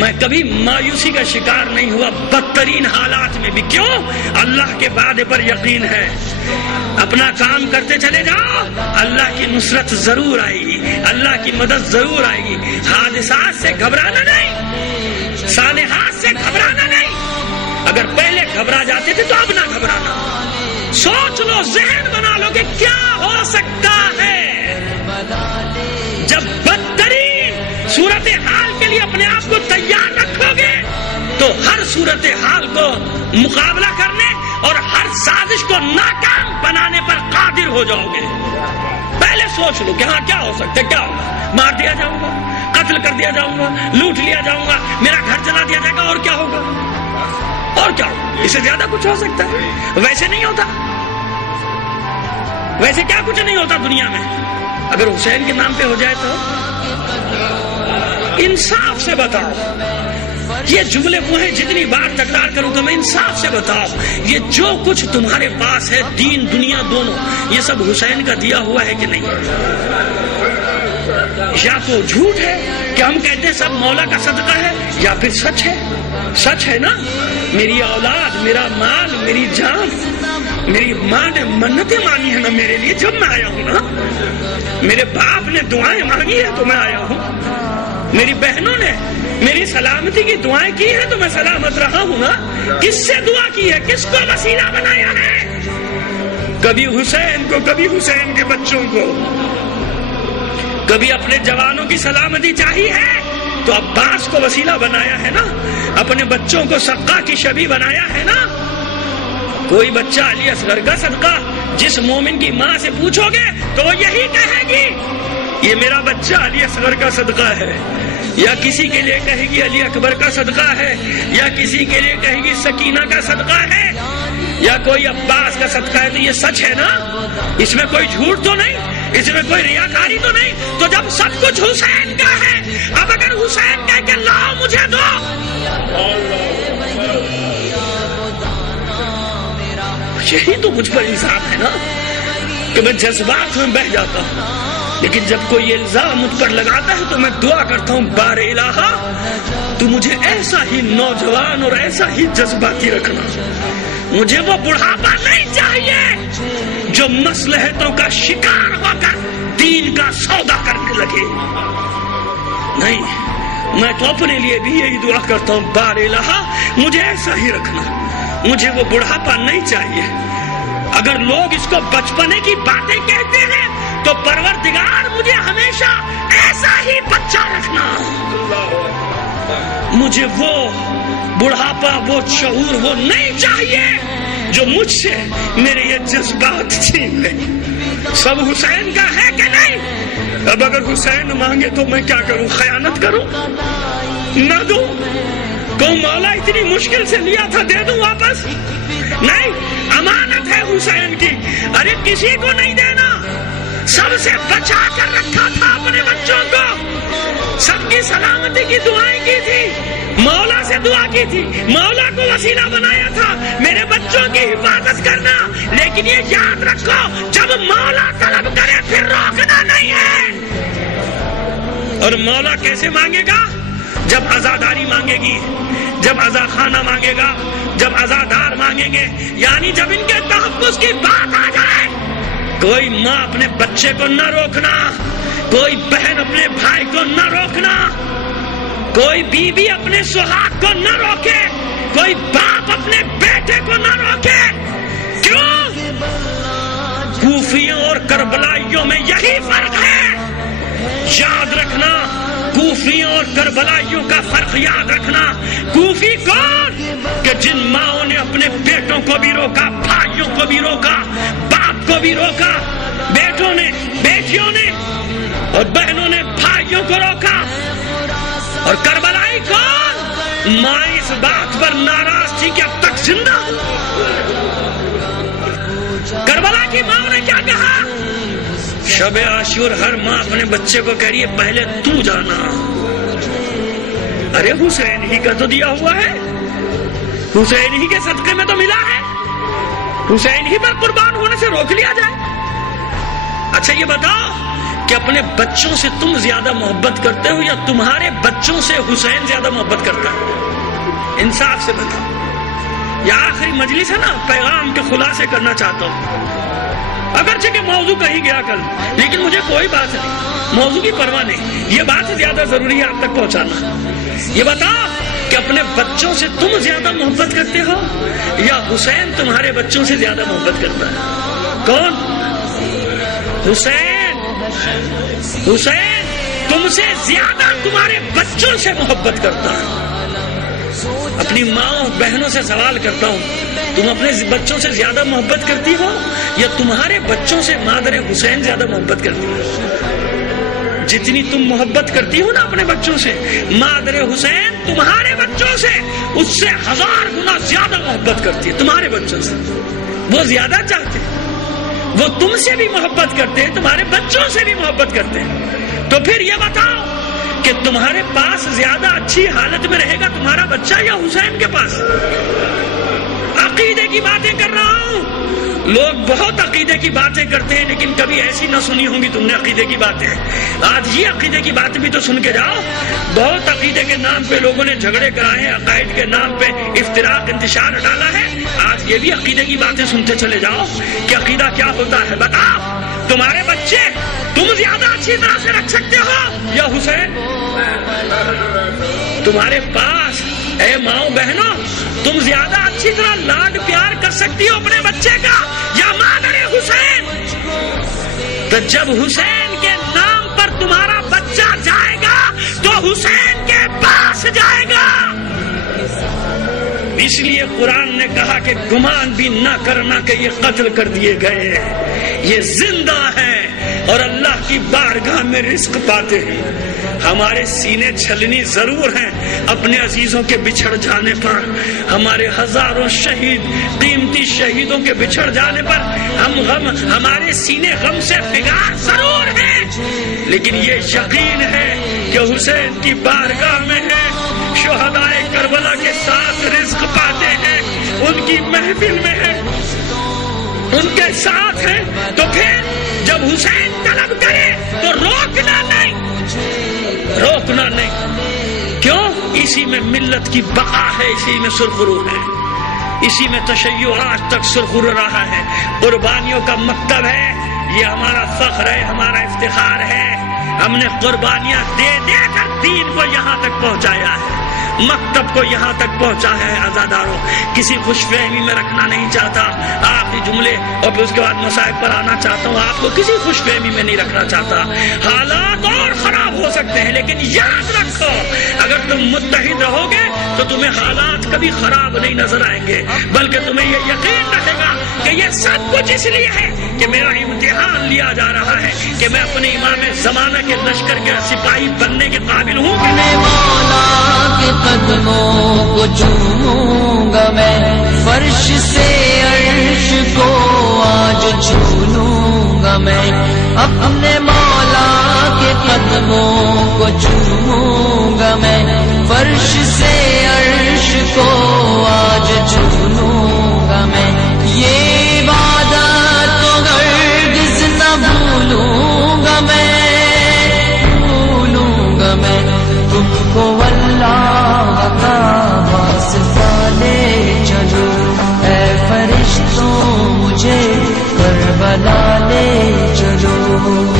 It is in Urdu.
میں کبھی مایوسی کا شکار نہیں ہوا بدترین حالات میں بھی. کیوں؟ اللہ کے وعدے پر یقین ہے. اپنا کام کرتے چلے جاؤ, اللہ کی نصرت ضرور آئے گی, اللہ کی مدد ضرور آئے گی. حادثات سے گھبرانا نہیں, سانحات سے گھبرانا نہیں. اگر پہلے گھبرا جاتے تھے تو اب نہ گھبرانا. سوچ لو, ذہن بنا لو کہ کیا ہو سکتا ہے. جب بدترین صورتحال کے لیے اپنے آپ کو تیار رکھو گے تو ہر صورتحال کو مقابلہ کرنے اور ہر سازش کو ناکام بنانے پر قادر ہو جاؤ گے. پہلے سوچ لو کہ ہاں کیا ہو سکتا ہے, کیا ہوگا. مار دیا جاؤں گا, قتل کر دیا جاؤں گا, لوٹ لیا جاؤں گا, میرا گھر جلا دیا جائے گا, اور کیا ہوگا, اور کیا ہوگا. اس سے زیادہ کچھ ہو سکتا ہے. ویسے نہیں ہوتا, ویسے کیا کچھ نہیں ہوتا دنیا میں. اگر حسین کے نام پہ ہو جائے تو انصاف سے بتاؤ. یہ جملے وہ ہیں جتنی بار تکرار کروں تو میں انصاف سے بتاؤ, یہ جو کچھ تمہارے پاس ہے دین دنیا دونوں, یہ سب حسین کا دیا ہوا ہے کہ نہیں؟ یا تو جھوٹ ہے کہ ہم کہتے ہیں سب مولا کا صدقہ ہے, یا پھر سچ ہے. سچ ہے نا. میری اولاد, میرا مال, میری جان, میری ماں نے منتیں مانی ہیں نا میرے لیے جب میں آیا ہوں نا. میرے باپ نے دعائیں مانگی ہے تو میں آیا ہوں. میری بہنوں نے میری سلامتی کی دعائیں کی ہیں تو میں سلامت رہا ہوں نا. کس سے دعا کی ہے, کس کو وسیلہ بنایا ہے؟ کبھی حسین کو, کبھی حسین کے بچوں کو. کبھی اپنے جوانوں کی سلامتی چاہیے ہے تو عباس کو وسیلہ بنایا ہے نا. اپنے بچوں کو صدقہ کی شبیہ بنایا ہے نا. کوئی بچہ علی اصغر کا صدقہ جس مومن کی ماں سے پوچھو گے تو وہ یہی کہے گی یہ میرا بچہ علی اصغر کا صدقہ ہے, یا کسی کے لیے کہے گی علی اکبر کا صدقہ ہے, یا کسی کے لیے کہے گی سکینہ کا صدقہ ہے, یا کوئی عباس کا صدقہ ہے. تو یہ سچ ہے نا, اس میں کوئی جھوٹ تو نہیں, اس میں کوئی ریاکاری تو نہیں. تو جب سب کچھ حسین کا ہے, اب اگر حسین کہے کہ لاؤ مجھے دو, یہی تو مجھ پر الزام ہے نا کہ میں جذبات میں بہہ جاتا ہوں. لیکن جب کوئی یہ الزام مجھ پر لگاتا ہے تو میں دعا کرتا ہوں, بار الہا تو مجھے ایسا ہی نوجوان اور ایسا ہی جذباتی رکھنا. مجھے وہ بڑھاپا نہیں چاہیے جو مصلحتوں کا شکار ہو کر دین کا سودا کرنے لگے. نہیں, میں تو اپنے لیے بھی یہی دعا کرتا ہوں, بار الہا مجھے ایسا ہی رکھنا. مجھے وہ بڑھاپا نہیں چاہیے. اگر لوگ اس کو بچپنے کی باتیں کہتے ہیں تو پروردگار مجھے ہمیشہ ایسا ہی بچہ رکھنا. مجھے وہ بڑھاپا, وہ شعور, وہ نہیں چاہیے جو مجھ سے میرے یہ جذبات چھین لے. سب حسین کا ہے کہ نہیں؟ اب اگر حسین مانگے تو میں کیا کروں؟ خیانت کروں؟ نہ دوں؟ کو مولا اتنی مشکل سے لیا تھا دے دوں واپس؟ نہیں, امانت ہے حسین کی. ارے کسی کو نہیں دینا, سب سے بچا کر رکھا تھا اپنے بچوں کو, سب کی سلامتی کی دعائیں کی تھی, مولا سے دعا کی تھی, مولا کو وسیلہ بنایا تھا میرے بچوں کی حفاظت کرنا. لیکن یہ یاد رکھو, جب مولا طلب کرے پھر روکنا نہیں ہے. اور مولا کیسے مانگے گا؟ جب عزاداری مانگے گی, جب عزا خانہ مانگے گا, جب عزادار مانگیں گے, یعنی جب ان کے تحفظ کی بات آ جائے. کوئی ماں اپنے بچے کو نہ روکنا, کوئی بہن اپنے بھائی کو نہ روکنا, کوئی بیوی اپنے سہاگ کو نہ روکے, کوئی باپ اپنے بیٹے کو نہ روکے. کیوں؟ کوفیوں اور کربلائیوں میں یہی فرق ہے. یاد رکھنا, کوفیوں اور کربلائیوں کا فرق یاد رکھنا. کوفی کون؟ کہ جن ماؤں نے اپنے بیٹوں کو بھی روکا, بھائیوں کو بھی روکا, باپ کو بھی روکا, بیٹوں نے, بیٹیوں نے اور بہنوں نے بھائیوں کو روکا. اور کربلائی کون؟ ماں اس بات پر ناراض تھی کہ اب تک زندہ. کربلا کی ماں نے کیا کہا؟ شب عاشور ہر ماں اپنے بچے کو کہہ رہی ہے پہلے تو جانا. ارے حسین ہی کا تو دیا ہوا ہے, حسین ہی کے صدقے میں تو ملا ہے, حسین ہی پر قربان ہونے سے روک لیا جائے. اچھا یہ بتاؤ کہ اپنے بچوں سے تم زیادہ محبت کرتے ہو یا تمہارے بچوں سے حسین زیادہ محبت کرتا ہے؟ انصاف سے بتاؤ. یہ آخری مجلس ہے نا، پیغام کے خلاصے کرنا چاہتا ہوں. اگرچہ کہ موضوع کہیں گیا کل، لیکن مجھے کوئی بات نہیں، موضوع کی پرواہ نہیں. یہ بات زیادہ ضروری ہے آپ تک پہنچانا. یہ بتاؤ کہ اپنے بچوں سے تم زیادہ محبت کرتے ہو یا حسین تمہارے بچوں سے زیادہ محبت کرتا ہے؟ کون؟ حسین. حسین تم سے زیادہ تمہارے بچوں سے محبت کرتا ہے. اپنی ماں بہنوں سے سوال کرتا ہوں، تم اپنے بچوں سے زیادہ محبت کرتی ہو یا تمہارے بچوں سے مادر حسین زیادہ محبت کرتی ہو؟ جتنی تم محبت کرتی ہو نا اپنے بچوں سے، مادر حسین تمہارے بچوں سے اس سے 1000 گنا زیادہ محبت کرتی ہے. تمہارے بچوں سے وہ زیادہ چاہتے ہیں، وہ تم سے بھی محبت کرتے ہیں، تمہارے بچوں سے بھی محبت کرتے ہیں. تو پھر یہ بتاؤ کہ تمہارے پاس زیادہ اچھی حالت میں رہے گا تمہارا بچہ یا حسین کے پاس؟ عقیدے کی باتیں کر رہا ہوں. لوگ بہت عقیدے کی باتیں کرتے ہیں لیکن کبھی ایسی نہ سنی ہوں گی تم نے عقیدے کی باتیں. آج یہ عقیدے کی بات بھی تو سن کے جاؤ. بہت عقیدے کے نام پہ لوگوں نے جھگڑے کرائے ہیں، عقائد کے نام پہ افتراق انتشار ڈالا ہے. آج یہ بھی عقیدے کی باتیں سنتے چلے جاؤ کہ عقیدہ کیا ہوتا ہے. بتاؤ تمہارے بچے تم زیادہ اچھی طرح سے رکھ سکتے ہو یا حسین؟ تمہارے پاس اے ماؤں بہنوں تم زیادہ اچھی طرح لاڈ پیار کر سکتی ہو اپنے بچے کا یا مادر حسین؟ تو جب حسین کے نام پر تمہارا بچہ جائے گا تو حسین کے پاس جائے گا. اس لیے قرآن نے کہا کہ گمان بھی نہ کرنا کہ یہ قتل کر دیے گئے، یہ زندہ ہیں اور اللہ کی بارگاہ میں رزق پاتے ہیں. ہمارے سینے چھلنی ضرور ہیں اپنے عزیزوں کے بچھڑ جانے پر، ہمارے ہزاروں شہید قیمتی شہیدوں کے بچھڑ جانے پر ہمارے سینے غم سے بگار ضرور ہیں، لیکن یہ یقین ہے کہ حسین کی بارگاہ میں ہے، شہدائے کربلا کے ساتھ رزق پاتے ہیں، ان کی محفل میں ہے، ان کے ساتھ ہیں. تو پھر جب حسین طلب کرے تو روکنا نہیں، روکنا نہیں. کیوں؟ اسی میں ملت کی بقا ہے، اسی میں سرخرو ہے، اسی میں تشیع آج تک سرخرو رہا ہے. قربانیوں کا مکتب ہے، یہ ہمارا فخر ہے، ہمارا افتخار ہے. ہم نے قربانیاں دے دے کر دین کو یہاں تک پہنچایا ہے، مکتب کو یہاں تک پہنچا ہے. عزاداروں کسی خوش فہمی میں رکھنا نہیں چاہتا. آخری جملے اور پھر اس کے بعد مصائب پر آنا چاہتا ہوں. آپ کو کسی خوش فہمی میں نہیں رکھنا چاہتا. حالات اور خراب ہو سکتے ہیں لیکن یاد رکھو اگر تم متحد رہو گے تو تمہیں حالات کبھی خراب نہیں نظر آئیں گے، بلکہ تمہیں یہ یقین رہے گا کہ یہ سب کچھ اس لیے ہے کہ میرا امتحان لیا جا رہا ہے کہ میں اپنے امام زمانہ کے لشکر کے سپاہی بننے کے قابل ہوں. قدموں کو چوموں گا میں، فرش سے عرش کو آج چھو لوں گا میں، اپنے مولا کے قدموں کو چوموں گا میں، فرش سے عرش کو آج چھو لوں گا میں. یہ وعدہ تو ہرگز نہ بھولوں گا میں، بھولوں گا میں. تم کو اللہ کا واسطہ لے چلو، اے فرشتوں مجھے کربلا لے چلو.